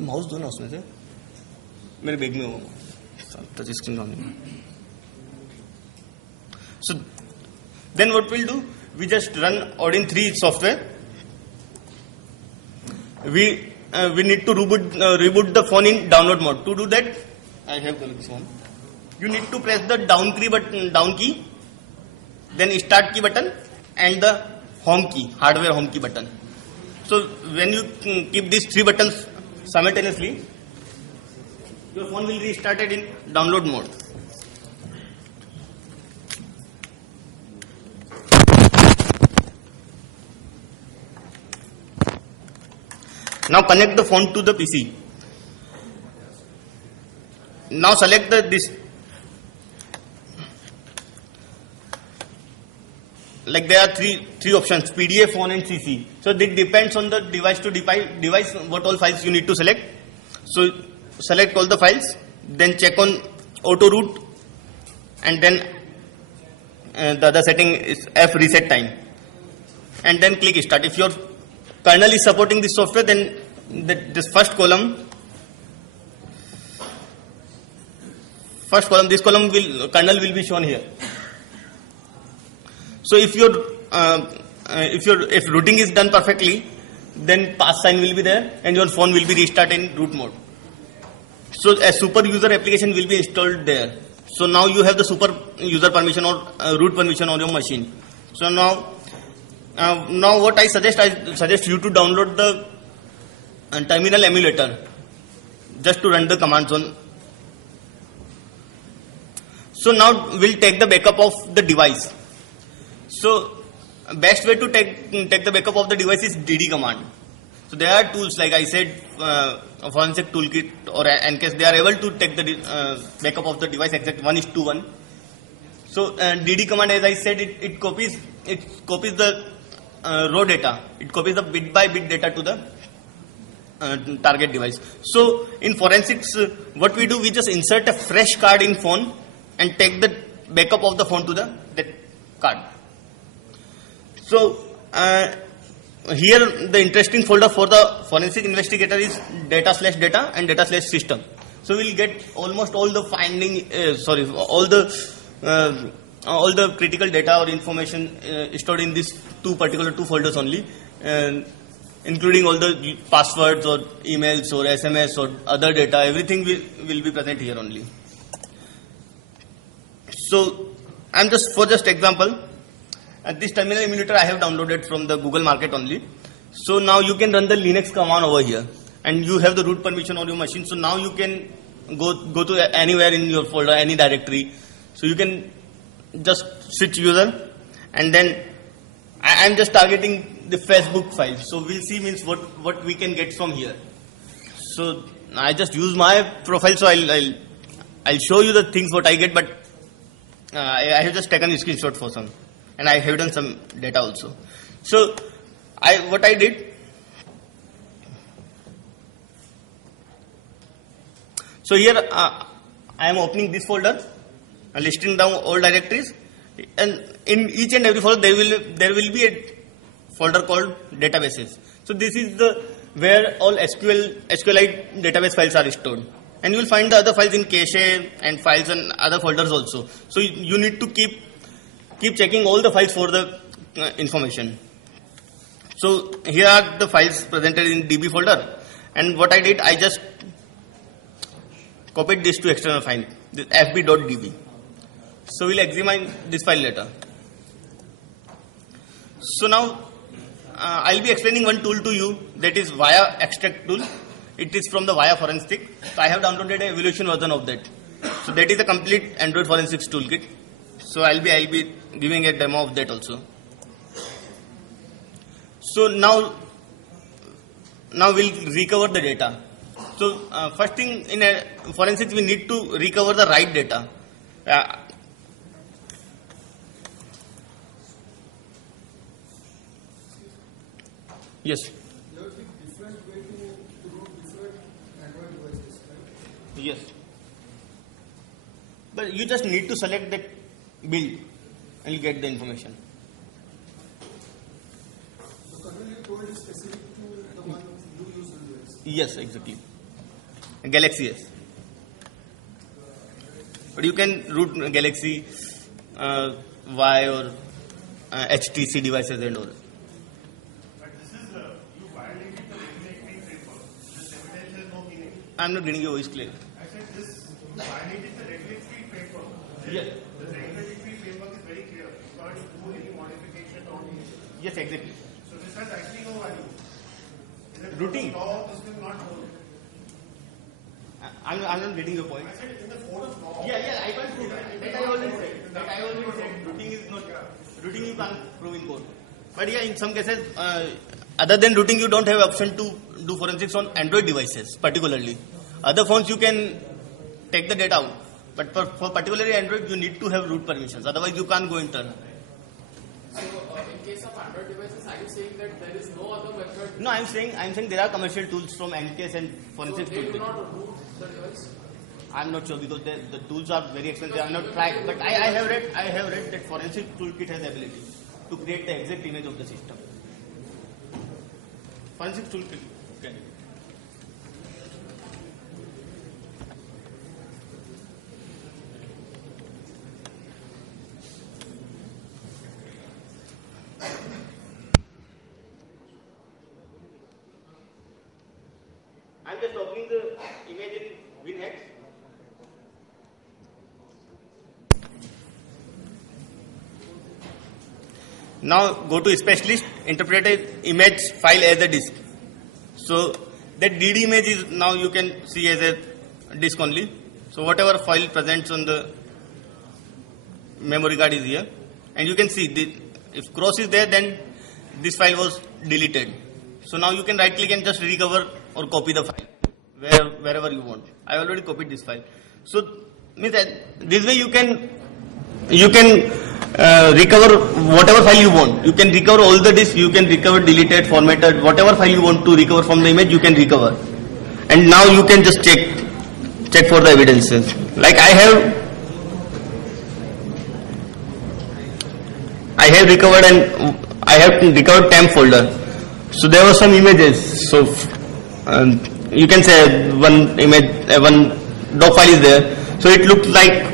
Mouse दो ना उसमें से, मेरे बैग में हो, touch screen on. So then what we'll do? We just run Odin 3 software. We need to reboot the phone in download mode. To do that, I have this one. You need to press the down key, then start key button, and the home key, hardware home key button. So when you keep these 3 buttons simultaneously, your phone will be restarted in download mode. Now connect the phone to the PC. Now select this. Like there are three options: PDA, phone, and CC. So it depends on the device to device what all files you need to select. So select all the files, then check on auto root, and then the other setting is F reset time, and then click start. If your kernel is supporting this software, then this first column, this column kernel will be shown here. So if rooting is done perfectly, then pass sign will be there and your phone will be restarted in root mode. So a super user application will be installed there. So now you have the super user permission or root permission on your machine. So now what I suggest you to download the terminal emulator just to run the commands on. So now we'll take the backup of the device. So best way to take the backup of the device is DD command. So there are tools like I said, Forensic Toolkit or Encase. They are able to take the backup of the device exact 1:1. So DD command, as I said, it copies the raw data. It copies the bit by bit data to the target device. So in forensics, what we do, we just insert a fresh card in phone and take the backup of the phone to that card. So here the interesting folder for the forensic investigator is data/data and data/system. So we'll get almost all the all the critical data or information stored in these two folders only, including all the passwords or emails or SMS or other data. Everything will be present here only. So I'm just example. This terminal emulator I have downloaded from the Google Market only. So now you can run the Linux command over here, and you have the root permission on your machine. So now you can go to anywhere in your folder, any directory. So you can just switch user, and then I'm just targeting the Facebook file. So we'll see what we can get from here. So I just use my profile. So I'll show you the things what I get, but I have just taken a screenshot for some. And I have done some data also. So what I did. So here I am opening this folder, listing down all directories, and in each and every folder there will be a folder called databases. So this is where all SQLite database files are stored, and you will find the other files in cache and files and other folders also. So you need to keep checking all the files for the information. So here are the files presented in DB folder, and what I did, I just copied this to external file, this fb.db. So we'll examine this file later. So now I'll be explaining one tool to you, that is Via Extract tool. It is from the Via Forensic. So I have downloaded an evaluation version of that. So that is a complete Android forensics toolkit. So I'll be giving a demo of that also. So now we'll recover the data. So first thing in a forensics, we need to recover the right data. Yes. There will be different way to root different Android devices, right? Yes. But you just need to select that build and you get the information. The kernel you told is specific to the one you use in device. Yes, exactly. Galaxy S. But you can root Galaxy Y or HTC devices and all. But this is, you violated the regulatory framework. This evidence has no meaning. I'm not getting your voice clear. I said this, you violated the regulatory framework. Yeah. The regulatory framework is very clear. You can't do any modification on it. Yes, exactly. So this has actually no value. In the Routing. law, this will not hold. I'm not getting your point. I said in the code of law. Yeah, I can't prove that. That I already said. Routing is not. Routing you can't prove in code. But yeah, in some cases, other than routing, you don't have option to do forensics on Android devices, particularly. Other phones you can take the data out. But for particularly Android, you need to have root permissions. Otherwise, you can't go internal. So, in case of Android devices, are you saying that there is no other method? No, I'm saying there are commercial tools from NKS and So forensics they do tools. not root the device? I'm not sure because the tools are very expensive. I'm not tried, but I have read that forensic toolkit has the ability to create the exact image of the system. Forensic toolkit. Okay. I'm just opening the image in WinX. Now go to specialist, interpret an image file as a disk. So that DD image is now you can see as a disk only. So whatever file presents on the memory card is here. And you can see if cross is there, then this file was deleted. So now you can right click and just recover or copy the file wherever you want. I already copied this file. So means that this way you can recover whatever file you want. You can recover all the disks, you can recover deleted, formatted, whatever file you want to recover from the image, you can recover. And now you can just check for the evidences. Like I have recovered temp folder. So there were some images. So you can say one doc file is there. So it looked like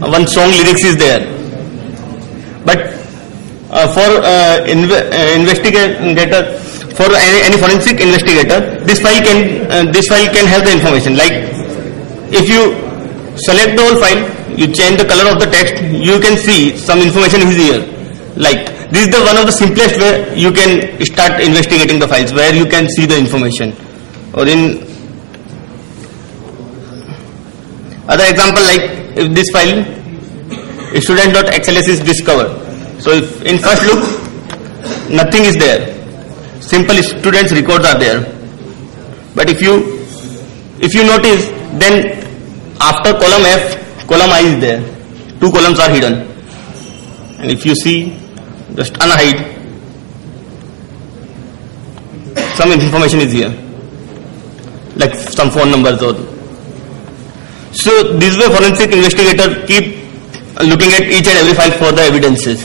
one song lyrics is there. But for investigator, for any forensic investigator, this file can have the information. Like if you select the whole file, you change the color of the text, you can see some information is here. Like this is one of the simplest way you can start investigating the files, where you can see the information. Or in other example, like if this file student.xls is discovered. So if in first look nothing is there, simple students records are there. But if you notice, then after column F, column I is there. Two columns are hidden. And if you see, just unhide, some information is here, like some phone numbers or. So this way forensic investigator keep looking at each and every file for the evidences.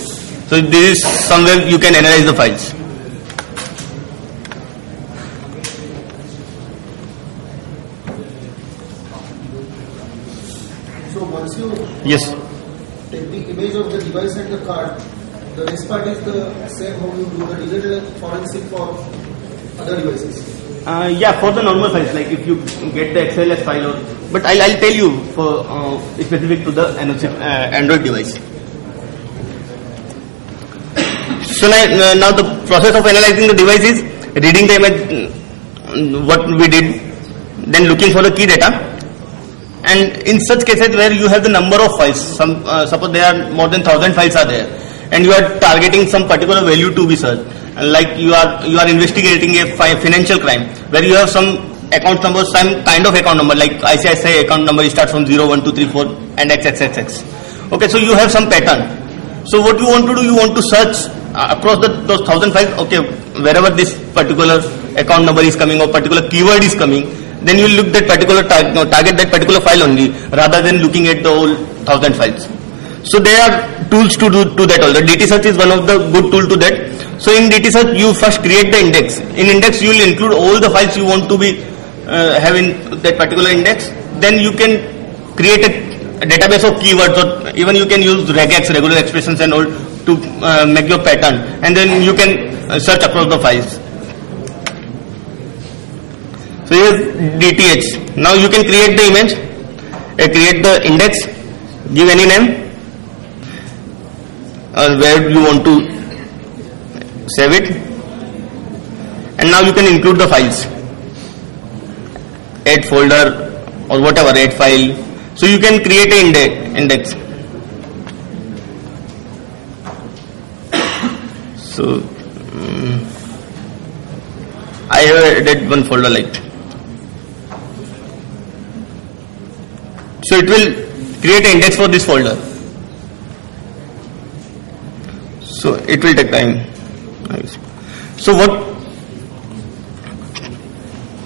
So this is somewhere you can analyze the files. So once you Yes. take the image of the device and the card, the next part is the same how you do the digital forensic for other devices. Yeah, for the normal files, like if you get the XLS file, but I'll tell you for specific to the Android device. So now the process of analyzing the device is reading the image, what we did, then looking for the key data, and in such cases where you have the number of files, suppose there are more than 1,000 files are there, and you are targeting some particular value to be searched. Like you are investigating a financial crime where you have some account number, some kind of account number, like ICICI account number starts from 0, 1, 2, 3, 4 and XXXX. Okay, so you have some pattern. So what you want to do, you want to search across those 1,000 files. Okay, wherever this particular account number is coming or particular keyword is coming, then you look that particular target that particular file only, rather than looking at the whole 1,000 files. So there are tools to do that. Also, DT search is one of the good tool to that. So in DT search, you first create the index. In index, you will include all the files you want to be have in that particular index, then you can create a database of keywords, or even you can use regex, regular expressions and all, to make your pattern, and then you can search across the files. So here's DTH. Now you can create the image, create the index, give any name, or where you want to save it, and now you can include the files, add folder or whatever, add file. So you can create an index. So I have added one folder like that. So it will create an index for this folder. So it will take time. So what?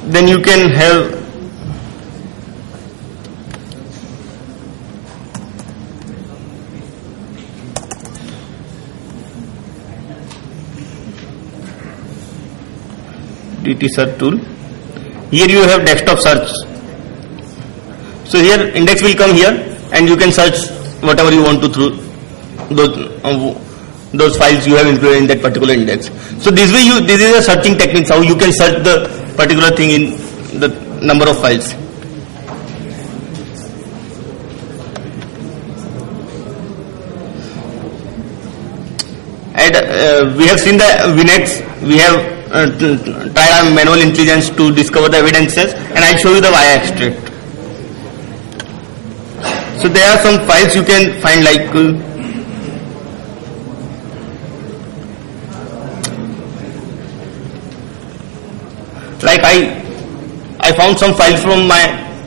Then you can have DT search tool. Here you have desktop search. So here index will come here, and you can search whatever you want to through those files you have included in that particular index. So this way this is a searching technique, how you can search the particular thing in the number of files. And we have seen the VNex. We have tried our manual intelligence to discover the evidences, and I'll show you the wire extract. So there are some files you can find, like I found some files from my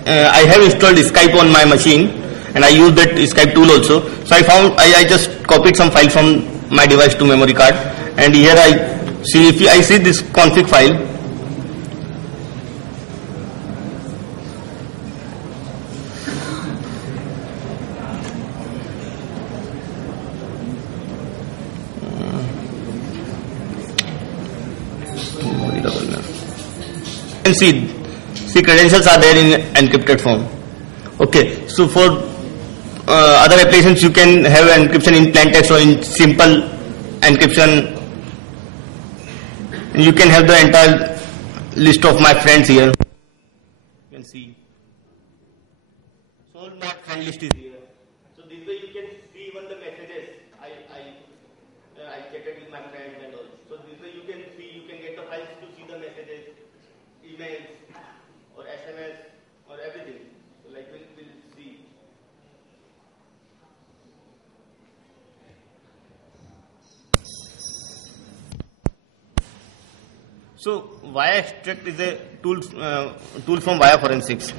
I have installed Skype on my machine, and I use that Skype tool also. So I just copied some files from my device to memory card, and here I see, if I see this config file, and see credentials are there in encrypted form. Okay, so for other applications you can have encryption in plain text or in simple encryption. You can have the entire list of my friends here. You can see. So all my friend list is here. So this way you can see even the messages I chatted with my friends and all. So this way you can get the files to see the messages, emails or SMS or everything. So like we'll see. So wire extract is a tool from Wire Forensics.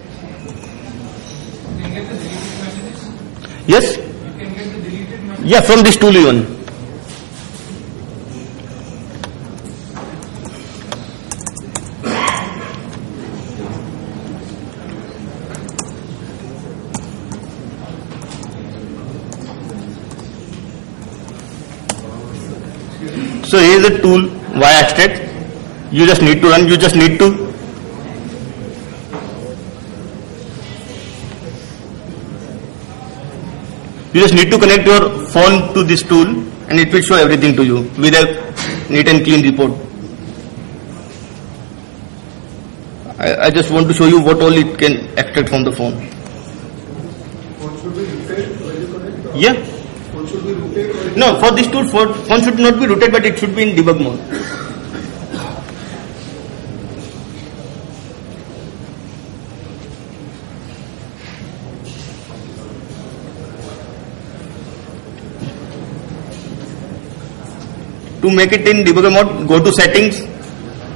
You can get the deleted messages? Yes? You can get the deleted messages? Yeah, from this tool even. So here is a tool, wire extract. You just need to run, you just need to connect your phone to this tool, and it will show everything to you with a neat and clean report. I just want to show you what all it can extract from the phone. Phone should be rooted when you connect? Yeah. Phone should be rooted? No, for this tool, phone should not be rooted, but it should be in debug mode. To make it in debugger mode, go to settings,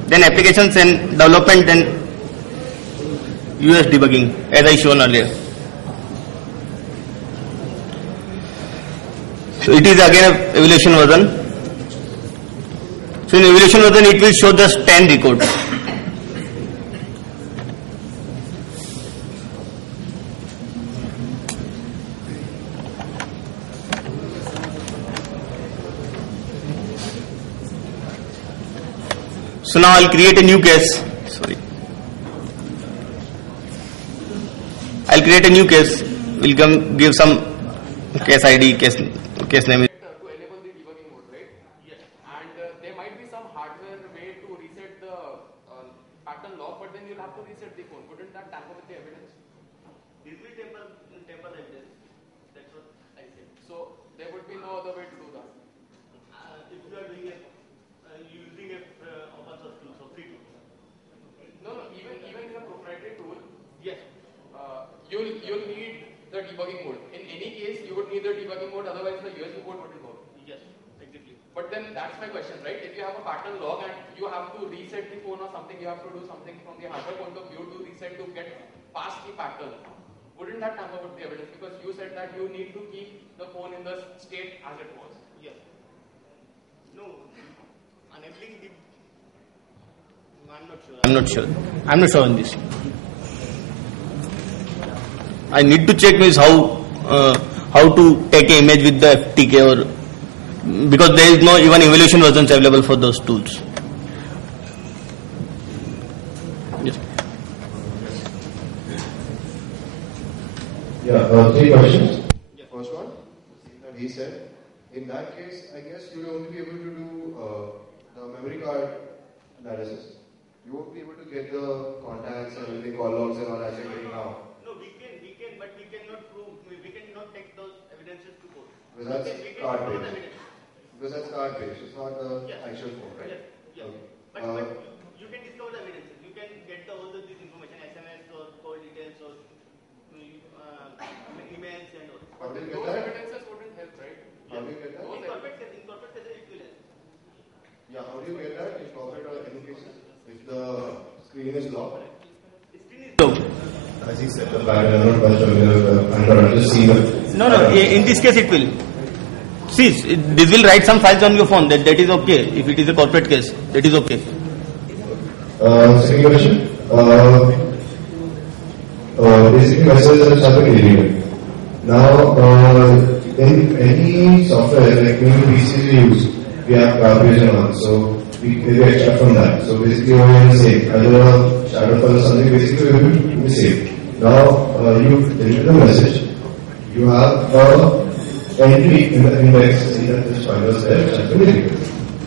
then applications and development, then US debugging, as I shown earlier. So it is again a evaluation version. So in evaluation version it will show just 10 records. So now I'll create a new case. Sorry. create a new case. We'll give some case ID, case name. To enable the debugging mode, right? Yes. And there might be some hardware way to reset the pattern log, but then you'll have to reset the phone. Wouldn't that tamper with the evidence? This will temper the evidence. That's what I said. So there would be no other way to do that. If you are doing using a open source tool, so free tool. No, even in a proprietary tool, Yes. you'll need the debugging mode. In any case, you would need the debugging mode, otherwise the USB port wouldn't work. Yes. Exactly. But then that's my question, right? If you have a pattern log and you have to reset the phone or something, you have to do something from the hardware point of view to reset to get past the pattern. Wouldn't that tamper with the evidence? Because you said that you need to keep the phone in the state as it was. Yes. No. Enabling the. I'm not sure. I'm not sure on this. I need to check means how to take an image with the FTK or because there is no even evaluation versions available for those tools. Yes. Yeah, 3 questions. First one, that he said, in that case, I guess you will only be able to do the memory card analysis. You won't be able to get the contacts and everything, call logs and all as you're getting now. No, we can, but we cannot prove. We cannot take those evidences to court. Because that's we can card prove based. evidence. Because that's card based, it's not the Yes. actual phone, right? Yes. Yes. Okay. But you can discover the evidences. You can get all this information, SMS or call details or emails and all. How do you get Those that? evidences wouldn't help, right? How do you get that? Those In corporate cases, it will help. Yeah, how do you get that in corporate or any cases? If the screen is locked? So, As he said, the background, I'm not much familiar, I'm not just seeing it. no. In this case, it will. See, this will write some files on your phone. That is okay. If it is a corporate case, that is okay. Second question. Basically, messages are something deleted. Now, in any software, like many PCs we use, we have garbage and all. So we extract from that. So basically, we are save. I don't know, shadow file or something. Basically, we will save. Now, you deleted a message. You have entry in the index. See that this file was there. Which has been deleted.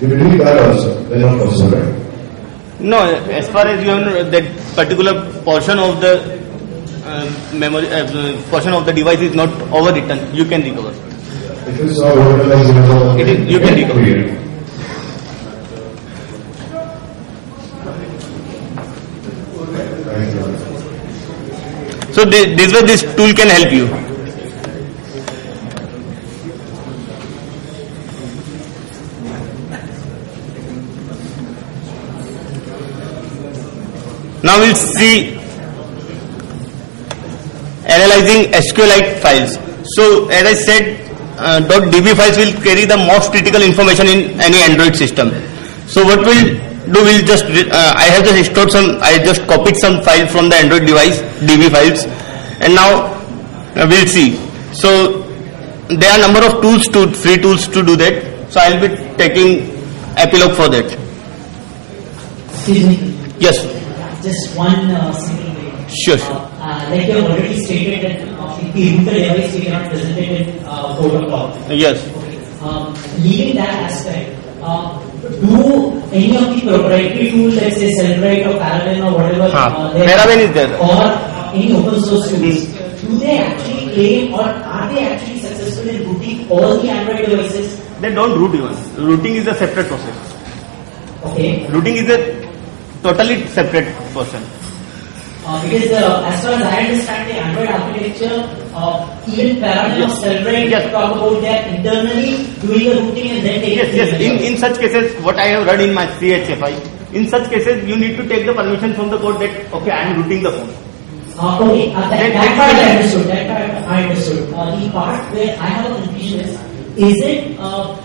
You delete that also. Then not possible, right? No, as far as you know, that particular portion of the memory portion of the device is not overwritten, you can recover. If it's not overwritten, You can recover. So this way this tool can help you. Now we'll see analyzing SQLite files. So as I said, .db files will carry the most critical information in any Android system. So what we'll do, we'll just I have just stored I just copied some file from the Android device, DB files, and now we'll see. So there are a number of tools, free tools to do that. So I'll be taking Epilogue for that. Excuse me. Yes. Just one single way. Sure. Like you have already stated that if we root the device, we cannot present it in protocol. Yes. Leaving that aspect, do any of the proprietary tools, let's say Cellrite or Paraben or whatever, Paraben is there. or any open source tools, do they actually claim or are they actually successful in rooting all the Android devices? They don't root even. Routing is a separate process. Okay. Routing is a totally separate process. Because as far as I understand the Android architecture, even Paraben or Cellrite talk about that internally doing the routing and then taking Yes. In such cases, what I have read in my CHFI, in such cases you need to take the permission from the code that okay, I am routing the phone. Okay, that part I understood. That part I understood. The part where I have a confusion is it a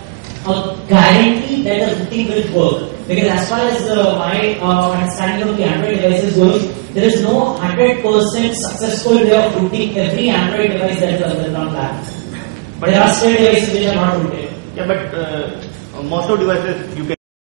guarantee that the routing will work? Because as far as my understanding of the Android devices goes, there is no 100% successful way of rooting every Android device that is available on that. But there are still devices which are not rooted. Yeah, but most of devices you can